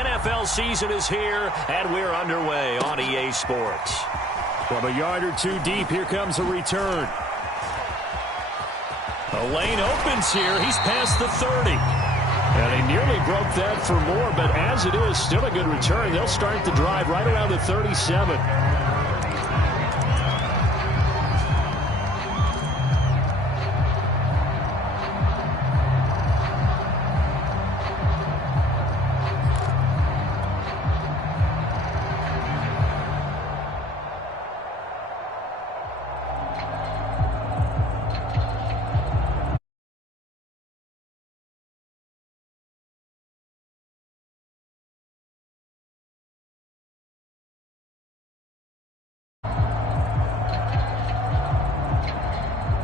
NFL season is here, and we're underway on EA Sports. From a yard or two deep, here comes a return. The lane opens here. He's past the 30. And he nearly broke that for more, but as it is, still a good return. They'll start the drive right around the 37.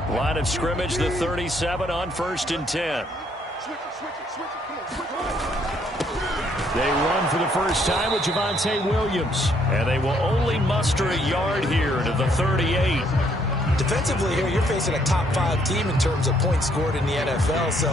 Line of scrimmage, the 37 on 1st and 10. They run for the first time with Javonte Williams. And they will only muster a yard here to the 38. Defensively here, you're facing a top 5 team in terms of points scored in the NFL. So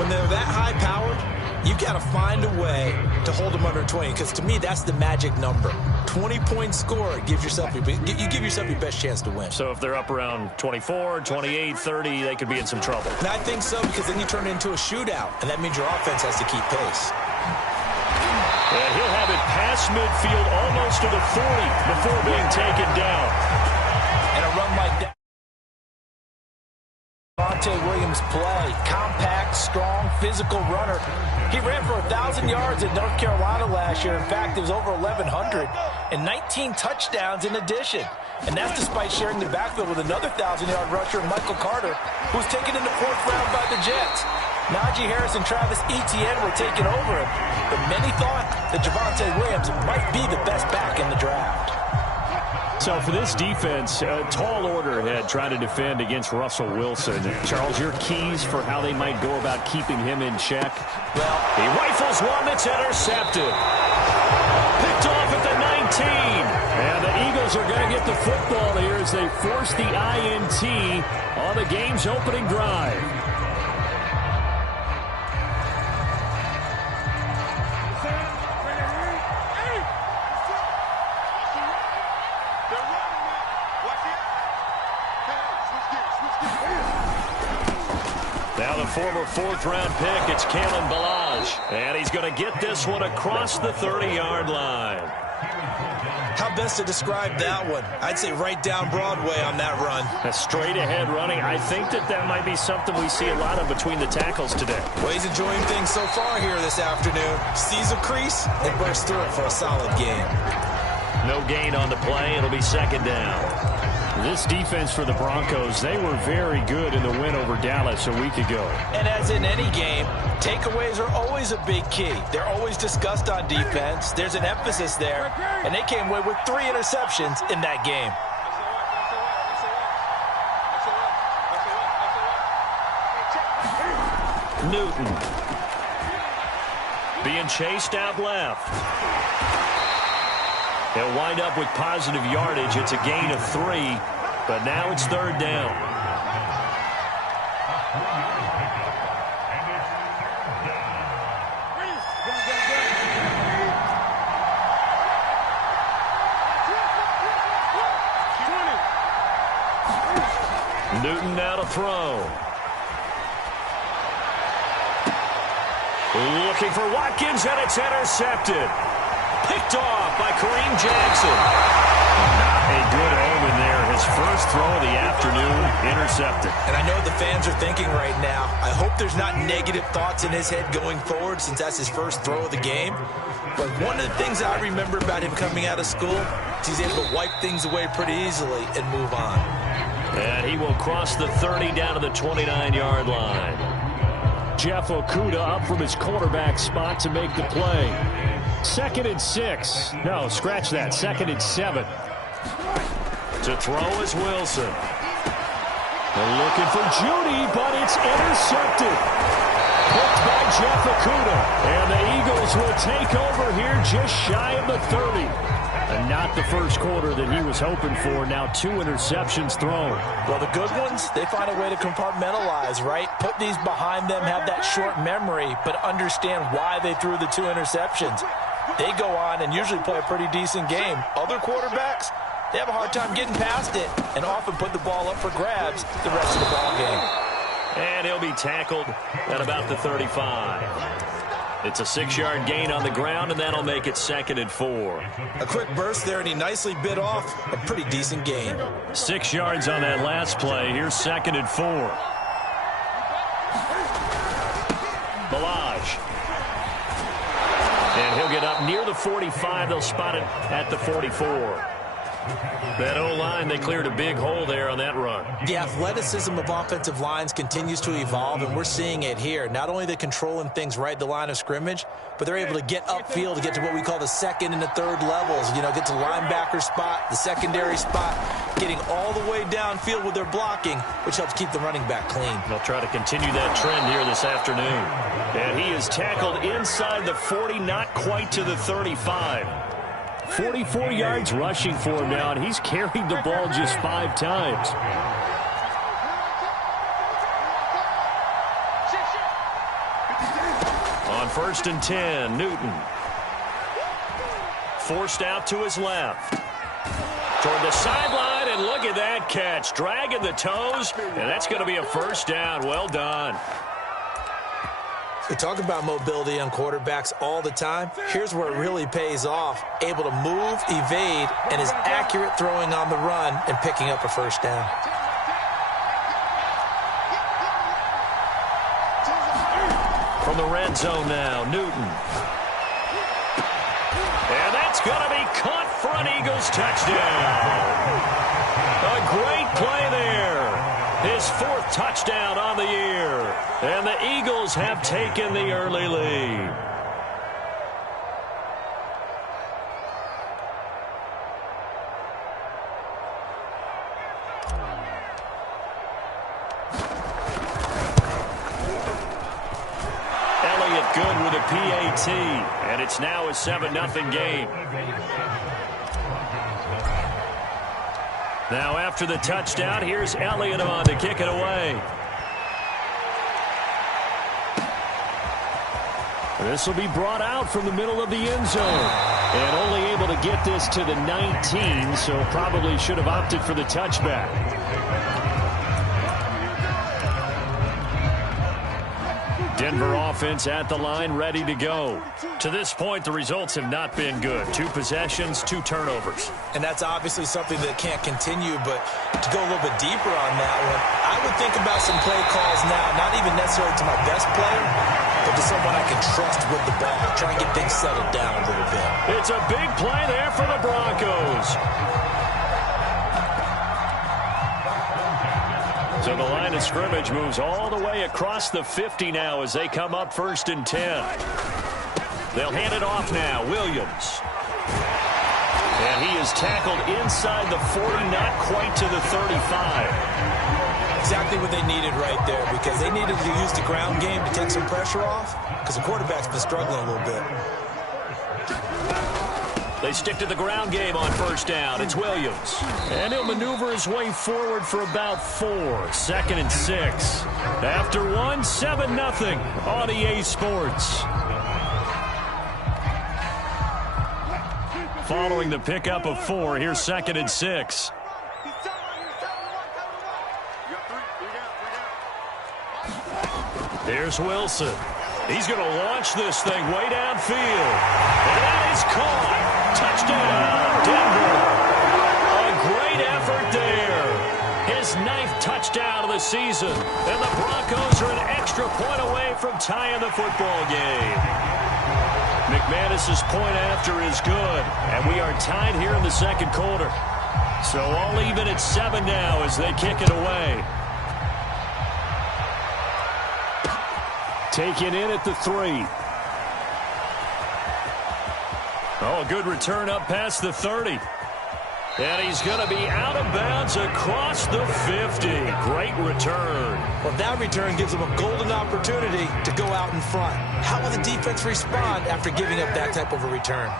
when they're that high-powered, you've got to find a way to hold them under 20. Because to me, that's the magic number. 20 points scored gives yourself you give yourself your best chance to win. So if they're up around 24, 28, 30, they could be in some trouble. And I think so, because then you turn it into a shootout, and that means your offense has to keep pace. And he'll have it past midfield almost to the 40 before being taken down. And a run like that. Javonte Williams play. Compact, strong, physical runner. He ran for 1,000 yards in North Carolina last year. In fact, it was over 1,100 and 19 touchdowns in addition. And that's despite sharing the backfield with another 1,000-yard rusher, Michael Carter, who was taken in the 4th round by the Jets. Najee Harris and Travis Etienne were taking over him. But many thought that Javonte Williams might be the best back in the draft. So for this defense, a tall order ahead trying to defend against Russell Wilson. Charles, your keys for how they might go about keeping him in check? Well, he rifles one that's intercepted. Picked off at the 19. And the Eagles are going to get the football here as they force the INT on the game's opening drive. Now the former 4th-round pick, it's Kalen Ballage. And he's going to get this one across the 30-yard line. How best to describe that one? I'd say right down Broadway on that run. A straight-ahead running. I think that might be something we see a lot of between the tackles today. Well, he's enjoying things so far here this afternoon. Sees a crease and bursts through it for a solid game. No gain on the play. It'll be 2nd down. This defense for the Broncos, they were very good in the win over Dallas a week ago. And as in any game, takeaways are always a big key. They're always discussed on defense. There's an emphasis there, and they came away with 3 interceptions in that game. Newton being chased out left. He'll wind up with positive yardage. It's a gain of 3, but now it's 3rd down. Newton now to throw. Looking for Watkins, and it's intercepted. Picked off by Kareem Jackson. Not a good omen there. His first throw of the afternoon, intercepted. And I know the fans are thinking right now, I hope there's not negative thoughts in his head going forward since that's his first throw of the game. But one of the things I remember about him coming out of school is he's able to wipe things away pretty easily and move on. And he will cross the 30 down to the 29-yard line. Jeff Okudah up from his quarterback spot to make the play. 2nd and 6. No, scratch that. 2nd and 7. To throw is Wilson. They're looking for Judy, but it's intercepted. Picked by Jeff Okudah. And the Eagles will take over here just shy of the 30. And not the first quarter that he was hoping for. Now 2 interceptions thrown. Well, the good ones, they find a way to compartmentalize, right? Put these behind them, have that short memory, but understand why they threw the 2 interceptions. They go on and usually play a pretty decent game. Other quarterbacks, they have a hard time getting past it and often put the ball up for grabs the rest of the ball game. And he'll be tackled at about the 35. It's a 6-yard gain on the ground, and that'll make it 2nd and 4. A quick burst there, and he nicely bit off a pretty decent gain. 6 yards on that last play. Here's 2nd and 4. Balaj. And he'll get up near the 45. They'll spot it at the 44. That O-line, they cleared a big hole there on that run. The athleticism of offensive lines continues to evolve, and we're seeing it here. Not only are they controlling things right at the line of scrimmage, but they're able to get upfield to get to what we call the 2nd and the 3rd levels. You know, get to the linebacker spot, the secondary spot, getting all the way downfield with their blocking, which helps keep the running back clean. They'll try to continue that trend here this afternoon. And he is tackled inside the 40, not quite to the 35. 44 yards rushing for him now, and he's carried the ball just 5 times. On 1st and 10, Newton. Forced out to his left. Toward the sideline, and look at that catch. Dragging the toes, and that's going to be a 1st down. Well done. We talk about mobility on quarterbacks all the time. Here's where it really pays off. Able to move, evade, and is accurate throwing on the run and picking up a 1st down. From the red zone now, Newton. And that's going to be caught for an Eagles touchdown. A great play there. His 4th touchdown on the year. And the Eagles have taken the early lead. Elliott good with a PAT. And it's now a 7-0 game. Now after the touchdown, here's Elliott on to kick it away. This will be brought out from the middle of the end zone. And only able to get this to the 19, so probably should have opted for the touchback. Denver offense at the line, ready to go. To this point, the results have not been good. 2 possessions, 2 turnovers. And that's obviously something that can't continue, but to go a little bit deeper on that one, I would think about some play calls now, not even necessarily to my best player, but to someone I can trust with the ball. Try and get things settled down a little bit. It's a big play there for the Broncos. So the line of scrimmage moves all the way across the 50 now as they come up 1st and 10. They'll hand it off now. Williams. And he is tackled inside the 40, not quite to the 35. Exactly what they needed right there, because they needed to use the ground game to take some pressure off, because the quarterback's been struggling a little bit. They stick to the ground game on 1st down. It's Williams. And he'll maneuver his way forward for about 4. 2nd and 6. After 1, 7-0 on EA Sports. Following the pickup of 4, here's 2nd and 6. Here's Wilson. He's going to launch this thing way downfield. And that is caught. Touchdown, Denver. A great effort there. His 9th touchdown of the season. And the Broncos are an extra point away from tying the football game. McManus's point after is good. And we are tied here in the 2nd quarter. So all even at 7 now as they kick it away. Taken in at the 3. Oh, a good return up past the 30. And he's going to be out of bounds across the 50. Great return. Well, that return gives them a golden opportunity to go out in front. How will the defense respond after giving up that type of a return?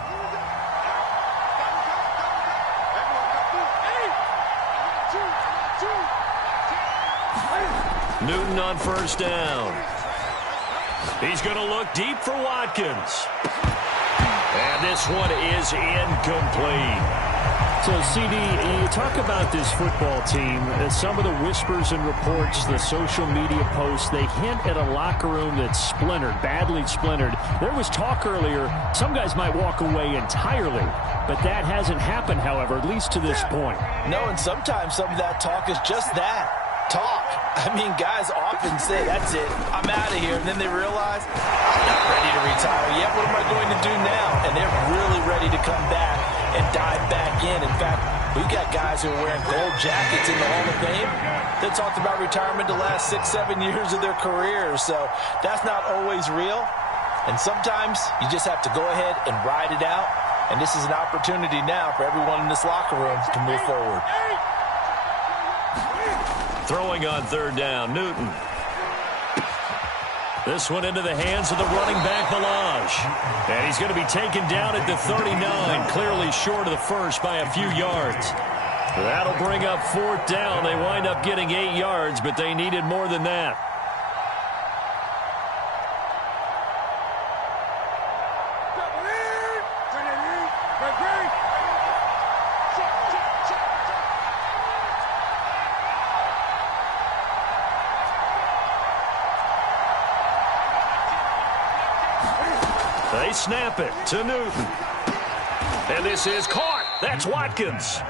Newton on 1st down. He's going to look deep for Watkins. And this one is incomplete. So, CD, you talk about this football team, some of the whispers and reports, the social media posts, they hint at a locker room that's splintered, badly splintered. There was talk earlier, some guys might walk away entirely, but that hasn't happened, however, at least to this point. No, and sometimes some of that talk is just that, talk. I mean, guys often say, that's it, I'm out of here, and then they realize, I'm not ready to retire yet, what am I going to do now? And they're really ready to come back and dive back in. In fact, we've got guys who are wearing gold jackets in the Hall of Fame that talked about retirement the last 6-7 years of their careers. So that's not always real. And sometimes you just have to go ahead and ride it out. And this is an opportunity now for everyone in this locker room to move forward. Throwing on third down, Newton. This one into the hands of the running back, Balaj. And he's going to be taken down at the 39, clearly short of the first by a few yards. That'll bring up fourth down. They wind up getting 8 yards, but they needed more than that. They snap it to Newton. And this is caught. That's Watkins.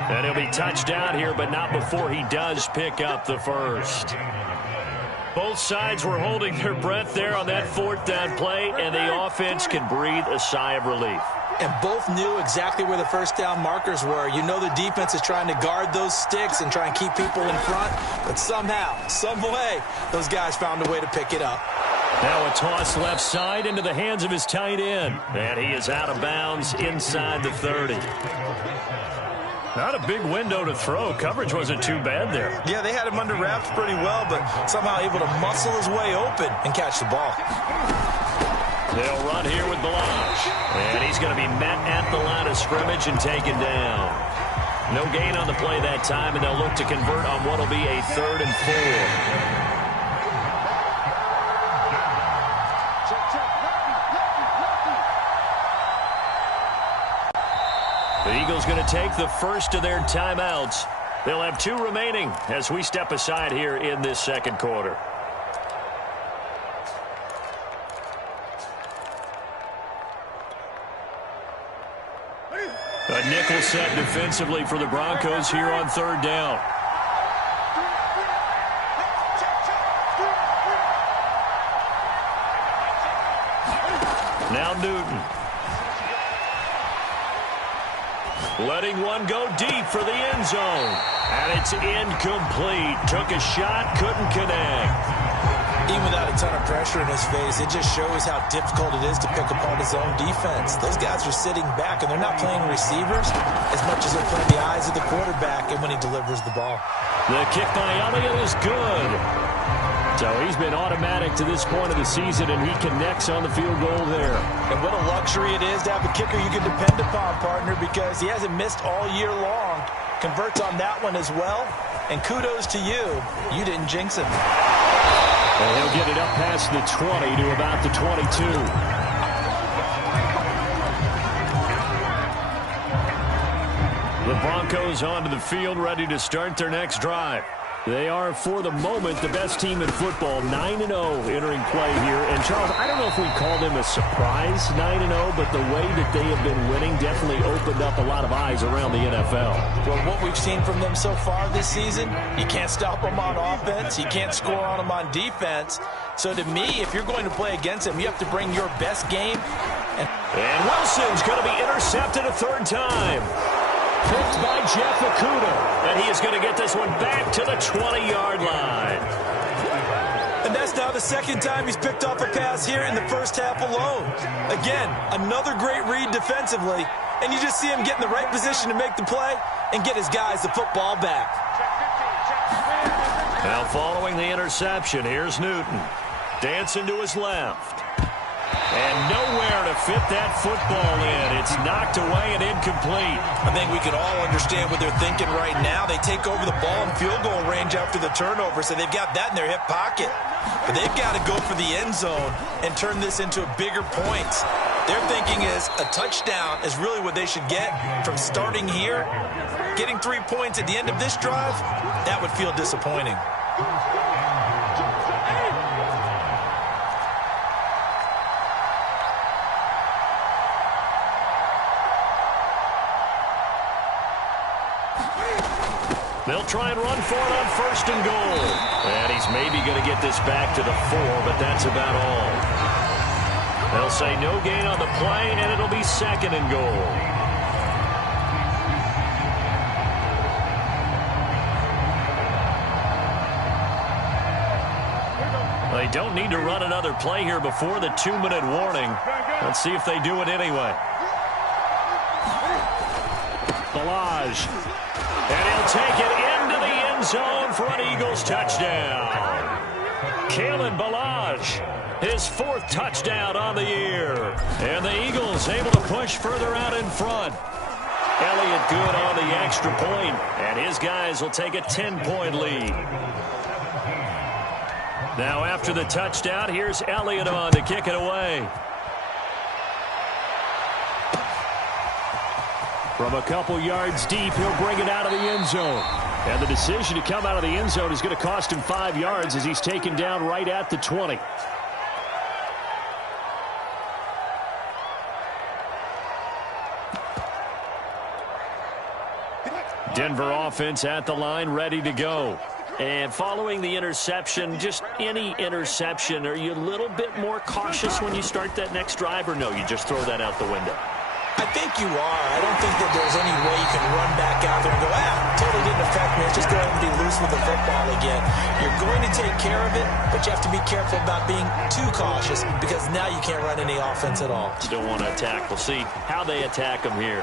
And he'll be touched down here, but not before he does pick up the first. Both sides were holding their breath there on that fourth down play, and the offense can breathe a sigh of relief. And both knew exactly where the first down markers were. You know the defense is trying to guard those sticks and try and keep people in front, but somehow, some way, those guys found a way to pick it up. Now a toss left side into the hands of his tight end. And he is out of bounds inside the 30. Not a big window to throw. Coverage wasn't too bad there. Yeah, they had him under wraps pretty well, but somehow able to muscle his way open and catch the ball. They'll run here with Balaj. And he's going to be met at the line of scrimmage and taken down. No gain on the play that time, and they'll look to convert on what will be a 3rd and 4. The Eagles going to take the first of their timeouts. They'll have 2 remaining as we step aside here in this second quarter. A nickel set defensively for the Broncos here on third down. Now Newton. Letting one go deep for the end zone. And it's incomplete. Took a shot, couldn't connect. Even without a ton of pressure in his face, it just shows how difficult it is to pick apart his own defense. Those guys are sitting back, and they're not playing receivers as much as they're playing the eyes of the quarterback and when he delivers the ball. The kick by Elliott is good. So he's been automatic to this point of the season, and he connects on the field goal there. And what a luxury it is to have a kicker you can depend upon, partner, because he hasn't missed all year long. Converts on that one as well. And kudos to you. You didn't jinx him. And he'll get it up past the 20 to about the 22. The Broncos onto the field, ready to start their next drive. They are, for the moment, the best team in football, 9-0 entering play here. And, Charles, I don't know if we call them a surprise 9-0, but the way that they have been winning definitely opened up a lot of eyes around the NFL. Well, what we've seen from them so far this season, you can't stop them on offense. You can't score on them on defense. So, to me, if you're going to play against them, you have to bring your best game. And Wilson's going to be intercepted a 3rd time. Picked by Jeff Okudah. And he is going to get this one back to the 20-yard line. And that's now the 2nd time he's picked off a pass here in the first half alone. Again, another great read defensively. And you just see him get in the right position to make the play and get his guys the football back. Now following the interception, here's Newton. Dancing to his left. And nowhere to fit that football in. It's knocked away and incomplete. I think we can all understand what they're thinking right now. They take over the ball in field goal range after the turnover, so they've got that in their hip pocket. But they've got to go for the end zone and turn this into bigger points. Their thinking is a touchdown is really what they should get from starting here. Getting 3 points at the end of this drive, that would feel disappointing. They'll try and run for it on 1st and goal. And he's maybe going to get this back to the 4, but that's about all. They'll say no gain on the play, and it'll be 2nd and goal. They don't need to run another play here before the 2-minute warning. Let's see if they do it anyway. Balaj. And he'll take it into the end zone for an Eagles touchdown. Kalen Balaj, his 4th touchdown on the year. And the Eagles able to push further out in front. Elliott good on the extra point, and his guys will take a 10-point lead. Now after the touchdown, here's Elliott on to kick it away. From a couple yards deep, he'll bring it out of the end zone. And the decision to come out of the end zone is going to cost him 5 yards as he's taken down right at the 20. Denver offense at the line, ready to go. And following the interception, just any interception, are you a little bit more cautious when you start that next drive, or no, you just throw that out the window? I think you are. I don't think that there's any way you can run back out there and go, totally didn't affect me. Let's just go ahead and be loose with the football again. You're going to take care of it, but you have to be careful about being too cautious because now you can't run any offense at all. You don't want to attack. We'll see how they attack them here.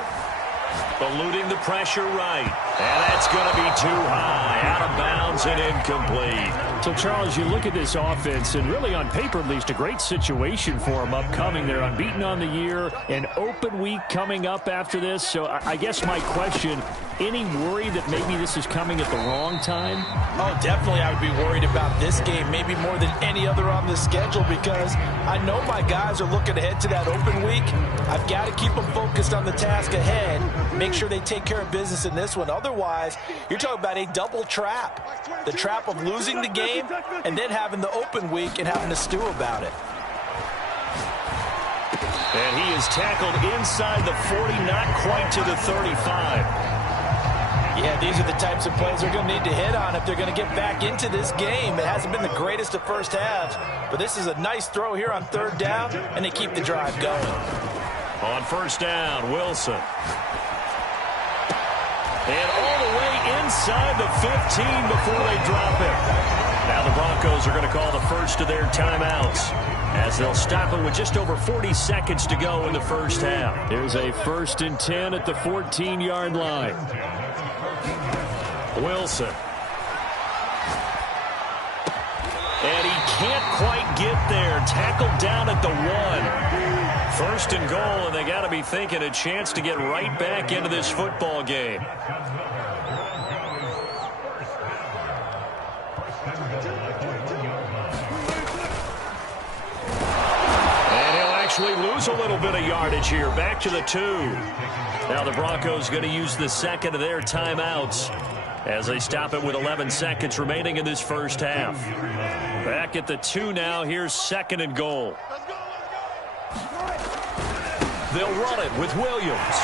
Eluding the pressure right. And that's going to be too high. Out of bounds and incomplete. So, Charles, you look at this offense, and really on paper at least, a great situation for them upcoming. They're unbeaten on the year, an open week coming up after this. So I guess my question, any worry that maybe this is coming at the wrong time? Oh, definitely I would be worried about this game, maybe more than any other on the schedule, because I know my guys are looking ahead to that open week. I've got to keep them focused on the task ahead, make sure they take care of business in this one. Otherwise, you're talking about a double trap. The trap of losing the game and then having the open week and having to stew about it. And he is tackled inside the 40, not quite to the 35. Yeah, these are the types of plays they're going to need to hit on if they're going to get back into this game. It hasn't been the greatest of first halves, but this is a nice throw here on 3rd down, and they keep the drive going. On 1st down, Wilson. And all the way inside the 15 before they drop it. Now the Broncos are going to call the first of their timeouts as they'll stop it with just over 40 seconds to go in the first half. There's a 1st and 10 at the 14-yard line. Wilson. And he can't quite get there. Tackled down at the 1. 1st and goal, and they got to be thinking a chance to get right back into this football game. And he'll actually lose a little bit of yardage here. Back to the 2. Now the Broncos going to use the 2nd of their timeouts as they stop it with 11 seconds remaining in this first half. Back at the 2 now. Here's 2nd and goal. They'll run it with Williams.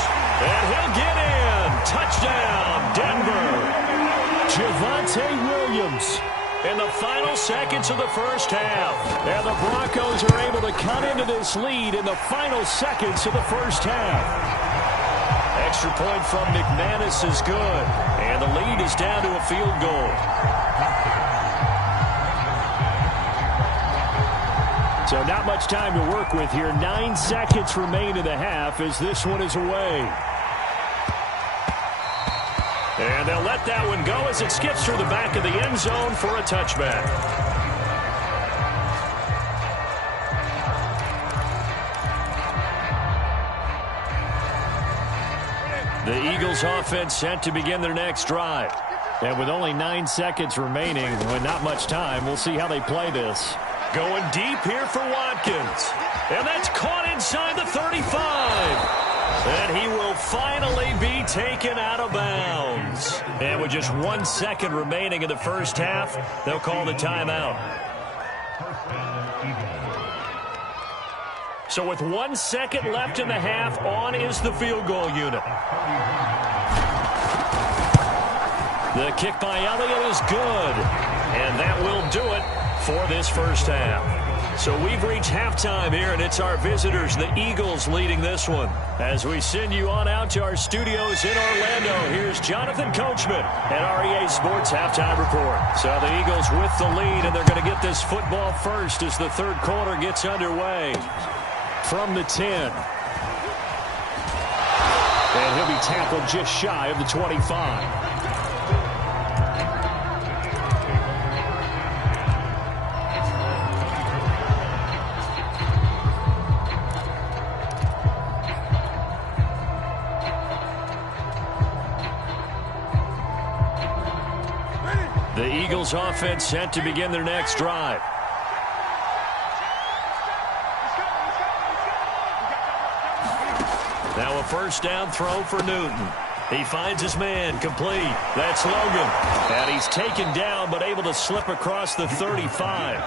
And he'll get in. Touchdown, Denver. Javonte Williams. In the final seconds of the first half. And the Broncos are able to cut into this lead in the final seconds of the first half. Extra point from McManus is good. And the lead is down to a field goal. So not much time to work with here. 9 seconds remain in the half as this one is away. And they'll let that one go as it skips through the back of the end zone for a touchback. The Eagles offense set to begin their next drive. And with only 9 seconds remaining, with not much time, we'll see how they play this. Going deep here for Watkins. And that's caught inside the 35. And he will finally be taken out of bounds. And with just 1 second remaining in the first half, they'll call the timeout. So with 1 second left in the half, on is the field goal unit. The kick by Elliott is good. And that will do it for this first half. So we've reached halftime here, and it's our visitors, the Eagles, leading this one. As we send you on out to our studios in Orlando, here's Jonathan Coachman at REA Sports Halftime Report. So the Eagles with the lead, and they're going to get this football first as the third quarter gets underway. From the 10. And he'll be tackled just shy of the 25. The Eagles offense set to begin their next drive. Now a first down throw for Newton. He finds his man, complete. That's Logan. And he's taken down but able to slip across the 35.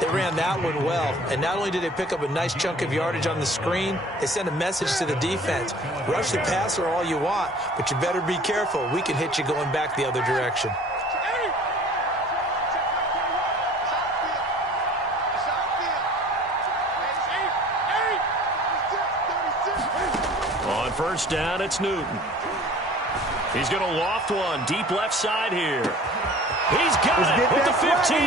They ran that one well, and not only did they pick up a nice chunk of yardage on the screen, they sent a message to the defense. Rush the passer all you want, but you better be careful. We can hit you going back the other direction. On first down, it's Newton. He's going to loft one deep left side here. He's got it with the 15.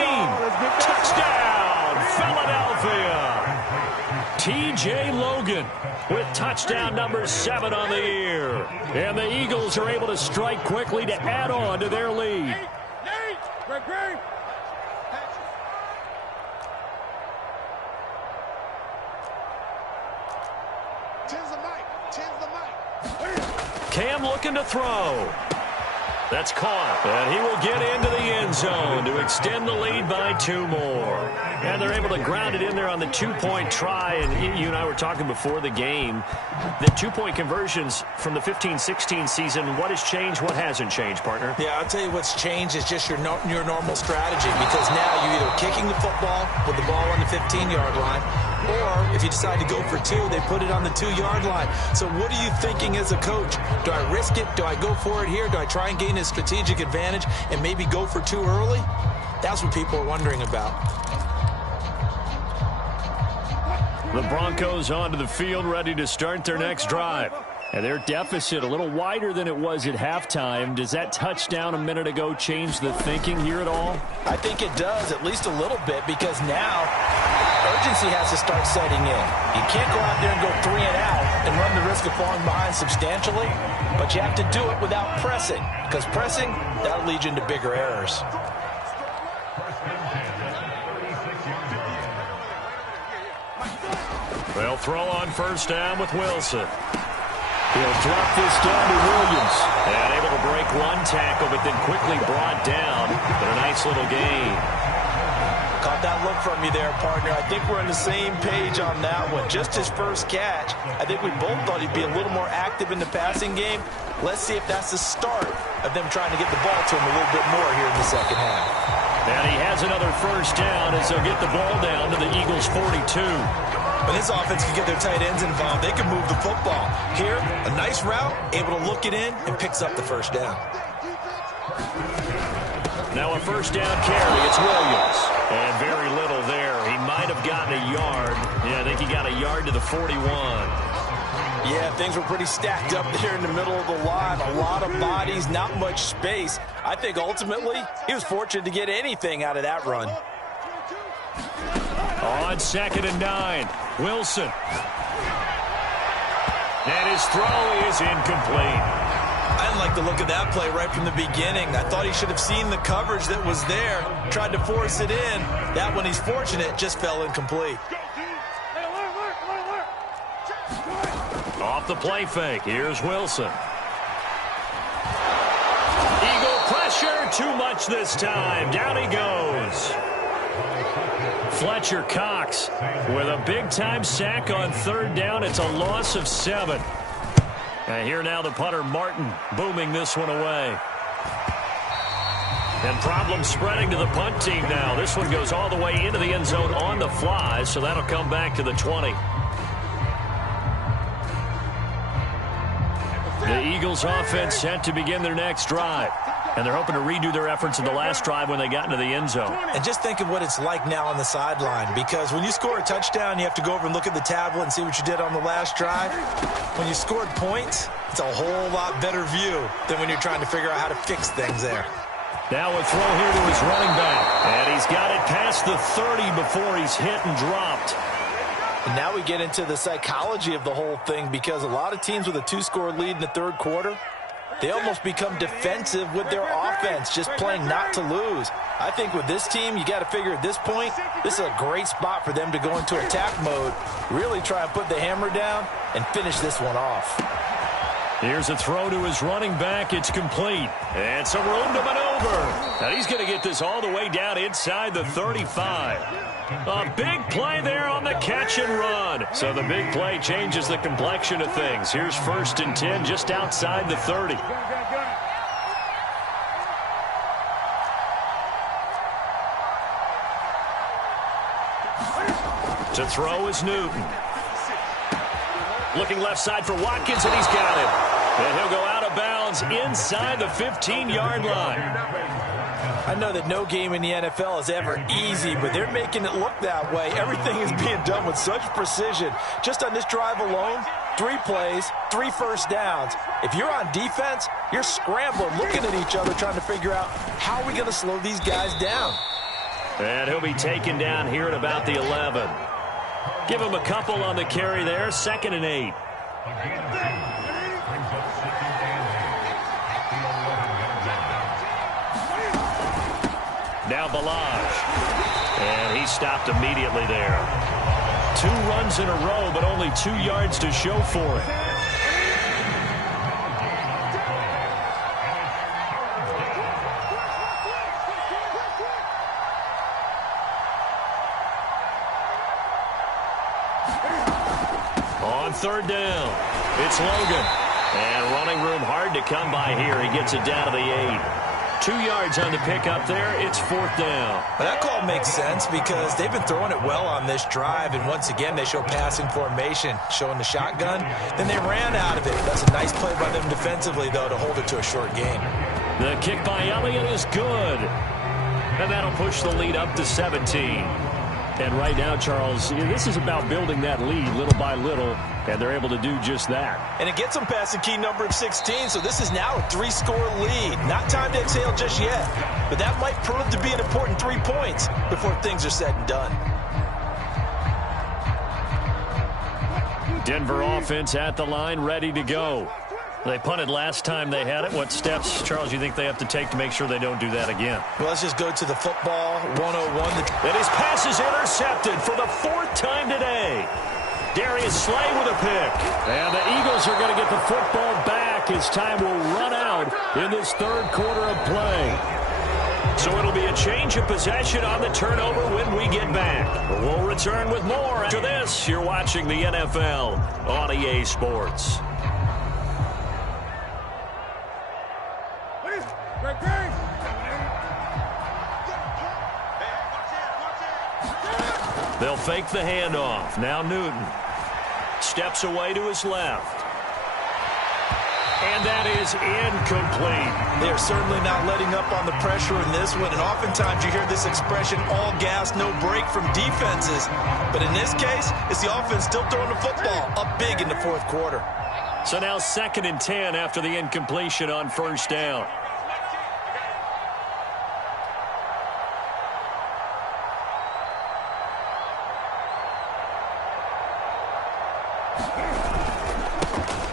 Touchdown, Philadelphia. T.J. Logan with touchdown number 7 on the year. And the Eagles are able to strike quickly to add on to their lead. Cam looking to throw. That's caught, and he will get into the end zone to extend the lead by 2 more. And they're able to ground it in there on the 2-point try. And you and I were talking before the game. The 2-point conversions from the 15-16 season, what has changed, what hasn't changed, partner? Yeah, I'll tell you what's changed is just your normal strategy, because now you're either kicking the football with the ball on the 15-yard line, or if you decide to go for 2, they put it on the 2-yard line. So what are you thinking as a coach? Do I risk it? Do I go for it here? Do I try and gain a strategic advantage and maybe go for 2 early? That's what people are wondering about. The Broncos onto the field, ready to start their next drive. And their deficit a little wider than it was at halftime. Does that touchdown a minute ago change the thinking here at all? I think it does, at least a little bit, because now urgency has to start setting in. You can't go out there and go 3 and out and run the risk of falling behind substantially, but you have to do it without pressing, because pressing, that'll lead you into bigger errors. They'll throw on first down with Wilson. He'll drop this down to Williams. And able to break 1 tackle, but then quickly brought down. But a nice little gain. Caught that look from you there, partner. I think we're on the same page on that one. Just his first catch. I think we both thought he'd be a little more active in the passing game. Let's see if that's the start of them trying to get the ball to him a little bit more here in the second half. And he has another first down as they'll get the ball down to the Eagles' 42. When this offense can get their tight ends involved, they can move the football. Here, a nice route, able to look it in, and picks up the first down. Now a first down carry, it's Williams. And very little there. He might have gotten a yard. Yeah, I think he got a yard to the 41. Yeah, things were pretty stacked up there in the middle of the line. A lot of bodies, not much space. I think ultimately he was fortunate to get anything out of that run. On 2nd and 9, Wilson. And his throw is incomplete. I didn't like the look of that play right from the beginning. I thought he should have seen the coverage that was there, tried to force it in. That one, he's fortunate, just fell incomplete. Off the play fake, here's Wilson. Eagle pressure, too much this time. Down he goes. Fletcher Cox with a big-time sack on third down. It's a loss of 7. And here now the punter, Martin, booming this one away. And problems spreading to the punt team now. This one goes all the way into the end zone on the fly, so that'll come back to the 20. The Eagles offense set to begin their next drive. And they're hoping to redo their efforts in the last drive when they got into the end zone. And just think of what it's like now on the sideline, because when you score a touchdown, you have to go over and look at the tablet and see what you did on the last drive. When you scored points, it's a whole lot better view than when you're trying to figure out how to fix things there. Now a throw here to his running back. And he's got it past the 30 before he's hit and dropped. And now we get into the psychology of the whole thing, because a lot of teams with a 2-score lead in the third quarter, they almost become defensive with their offense, just playing not to lose. I think with this team, you got to figure at this point, this is a great spot for them to go into attack mode, really try and put the hammer down and finish this one off. Here's a throw to his running back. It's complete. And some room to maneuver. And he's going to get this all the way down inside the 35. A big play there on the catch and run. So the big play changes the complexion of things. Here's 1st and 10 just outside the 30. To throw is Newton. Looking left side for Watkins, and he's got it. And he'll go out of bounds inside the 15-yard line. I know that no game in the NFL is ever easy, but they're making it look that way. Everything is being done with such precision. Just on this drive alone, 3 plays, 3 first downs. If you're on defense, you're scrambling, looking at each other, trying to figure out how are we going to slow these guys down. And he'll be taken down here at about the 11. Give him a couple on the carry there. 2nd and 8. Now Balaj. And he stopped immediately there. 2 runs in a row, but only 2 yards to show for it. On 3rd down, it's Logan. And running room hard to come by here. He gets it down to the 8. 2 yards on the pickup there. It's 4th down. Well, that call makes sense because they've been throwing it well on this drive, and once again they show passing formation, showing the shotgun. Then they ran out of it. That's a nice play by them defensively, though, to hold it to a short game. The kick by Elliott is good. And that'll push the lead up to 17. And right now, Charles, this is about building that lead little by little, and they're able to do just that. And it gets them past the key number of 16, so this is now a 3-score lead. Not time to exhale just yet, but that might prove to be an important 3 points before things are said and done. Denver offense at the line, ready to go. They punted last time they had it. What steps, Charles, you think they have to take to make sure they don't do that again? Well, let's just go to the football 101. And his pass is intercepted for the 4th time today. Darius Slay with a pick. And the Eagles are going to get the football back as time will run out in this 3rd quarter of play. So it'll be a change of possession on the turnover when we get back. We'll return with more after this. You're watching the NFL on EA Sports. They'll fake the handoff. Now Newton steps away to his left. And that is incomplete. They're certainly not letting up on the pressure in this one. And oftentimes you hear this expression, all gas, no break from defenses. But in this case, it's the offense still throwing the football up big in the 4th quarter. So now 2nd and 10 after the incompletion on 1st down.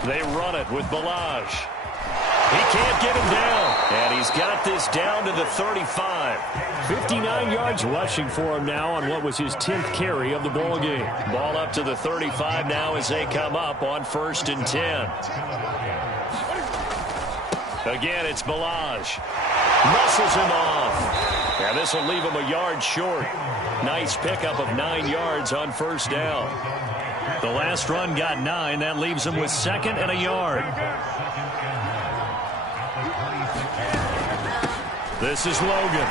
They run it with Balaj. He can't get him down. And he's got this down to the 35. 59 yards rushing for him now on what was his 10th carry of the ball game. Ball up to the 35 now as they come up on 1st and 10. Again, it's Balaj. Muscles him off. And this will leave him a yard short. Nice pickup of 9 yards on first down. The last run got 9. That leaves him with 2nd and a yard. This is Logan.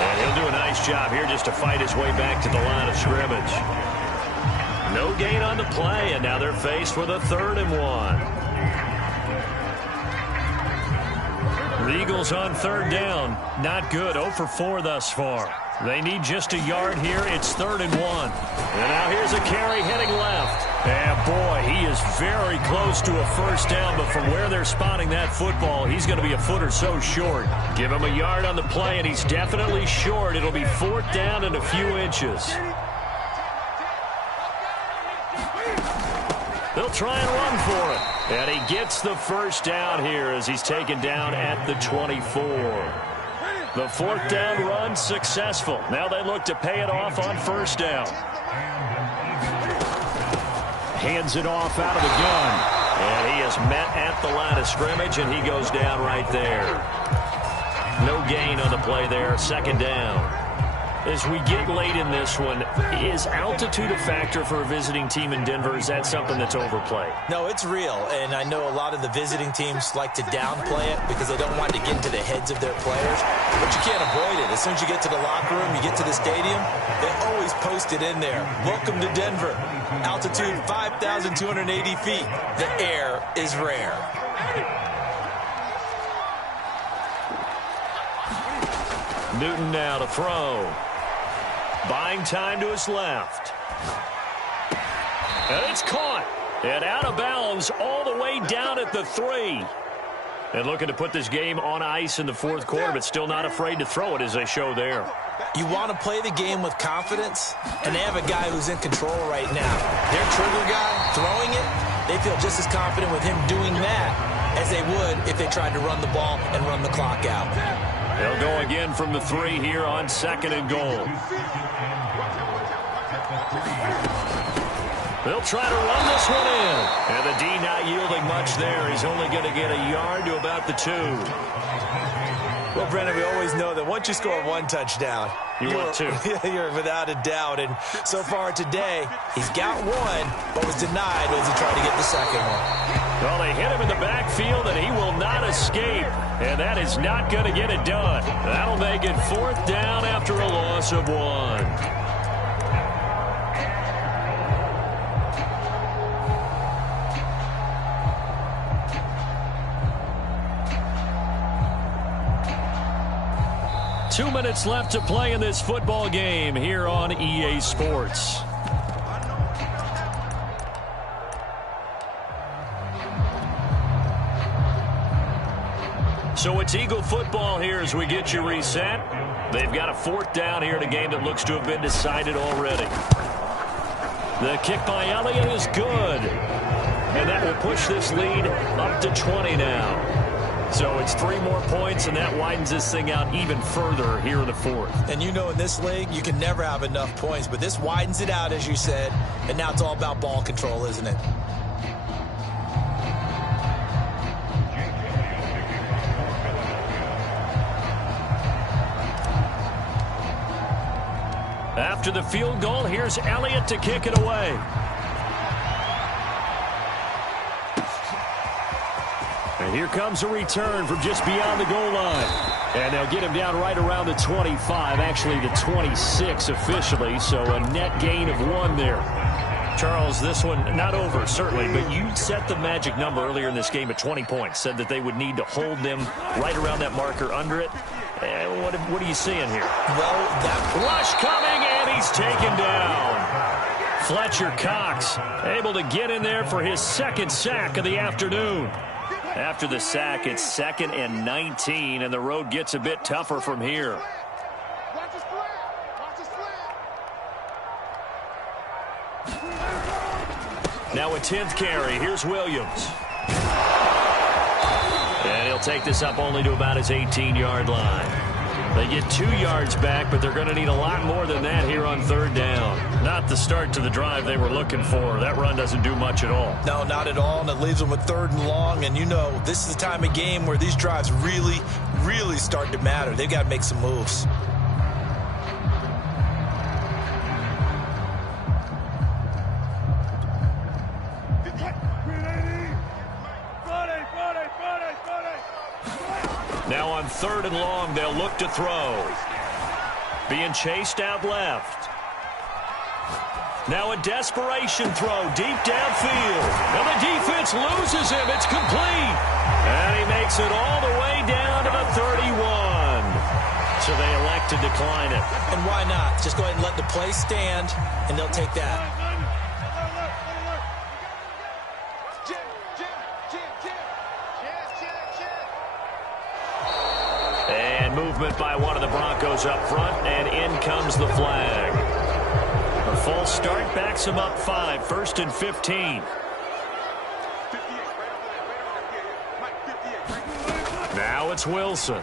And he'll do a nice job here just to fight his way back to the line of scrimmage. No gain on the play, and now they're faced with a 3rd and 1. The Eagles on 3rd down. Not good. 0 for 4 thus far. They need just a yard here. It's 3rd and 1. And now here's a carry heading left. And boy, he is very close to a first down, but from where they're spotting that football, he's going to be a foot or so short. Give him a yard on the play, and he's definitely short. It'll be 4th down and a few inches. They'll try and run for it. And he gets the first down here as he's taken down at the 24. The 4th down run successful. Now they look to pay it off on first down. Hands it off out of the gun. And he is met at the line of scrimmage, and he goes down right there. No gain on the play there. 2nd down. As we get late in this one, is altitude a factor for a visiting team in Denver? Is that something that's overplayed? No, it's real, and I know a lot of the visiting teams like to downplay it because they don't want to get into the heads of their players, but you can't avoid it. As soon as you get to the locker room, you get to the stadium, they always post it in there. Welcome to Denver. Altitude 5,280 feet. The air is rare. Newton now to throw. Buying time to his left. And it's caught. And out of bounds all the way down at the 3. And looking to put this game on ice in the 4th quarter, but still not afraid to throw it as they show there. You want to play the game with confidence, and they have a guy who's in control right now. Their trigger guy throwing it, they feel just as confident with him doing that as they would if they tried to run the ball and run the clock out. They'll go again from the 3 here on 2nd and goal. They'll try to run this one in. And the D not yielding much there. He's only going to get a yard to about the 2. Well, Brennan, we always know that once you score 1 touchdown, you're 2. You're without a doubt. And so far today, he's got 1, but was denied as he tried to get the 2nd one. Well, they hit him in the backfield, and he will not escape. And that is not going to get it done. That'll make it 4th down after a loss of 1. Two minutes left to play in this football game here on EA Sports. So it's Eagle football here as we get you reset. They've got a 4th down here in a game that looks to have been decided already. The kick by Elliott is good. And that will push this lead up to 20 now. So it's 3 more points, and that widens this thing out even further here in the 4th. And you know in this league, you can never have enough points, but this widens it out, as you said, and now it's all about ball control, isn't it? After the field goal, here's Elliott to kick it away. And here comes a return from just beyond the goal line. And they'll get him down right around the 25, actually the 26 officially, so a net gain of 1 there. Charles, this one not over, certainly, but you set the magic number earlier in this game at 20 points, said that they would need to hold them right around that marker under it. What are you seeing here? Well, that rush coming, and he's taken down. Fletcher Cox able to get in there for his 2nd sack of the afternoon. After the sack, it's 2nd and 19, and the road gets a bit tougher from here. Now a 10th carry. Here's Williams. And he'll take this up only to about his 18-yard line. They get 2 yards back, but they're going to need a lot more than that here on 3rd down. Not the start to the drive they were looking for. That run doesn't do much at all. No, not at all, and it leaves them with 3rd and long. And, you know, this is the time of game where these drives really, really start to matter. They've got to make some moves. Now on 3rd and long, they'll look to throw. Being chased out left. Now a desperation throw deep downfield. And the defense loses him. It's complete. And he makes it all the way down to the 31. So they elect to decline it. And why not? Just go ahead and let the play stand, and they'll take that. And movement by one of the Broncos up front, and in comes the flag. A false start backs him up 5, 1st and 15. Now it's Wilson.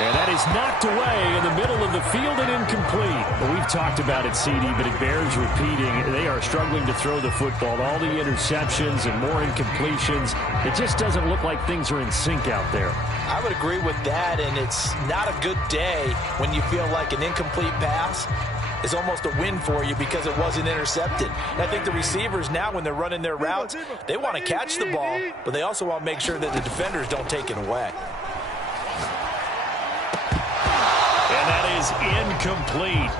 And that is knocked away in the middle of the field and incomplete. Well, we've talked about it, CD, but it bears repeating. They are struggling to throw the football. All the interceptions and more incompletions. It just doesn't look like things are in sync out there. I would agree with that, and it's not a good day when you feel like an incomplete pass is almost a win for you because it wasn't intercepted. And I think the receivers now, when they're running their routes, they want to catch the ball, but they also want to make sure that the defenders don't take it away. And that is incomplete.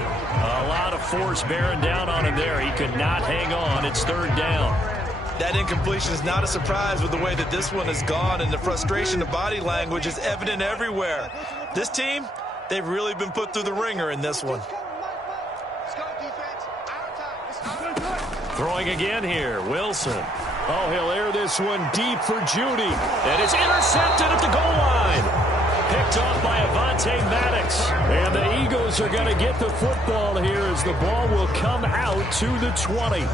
A lot of force bearing down on him there. He could not hang on. It's 3rd down. That incompletion is not a surprise with the way that this one has gone, and the frustration of body language is evident everywhere. This team, they've really been put through the ringer in this one. Throwing again here, Wilson. Oh, he'll air this one deep for Judy. And it's intercepted at the goal line. Picked off by Avonte Maddox. And the Eagles are going to get the football here as the ball will come out to the 20.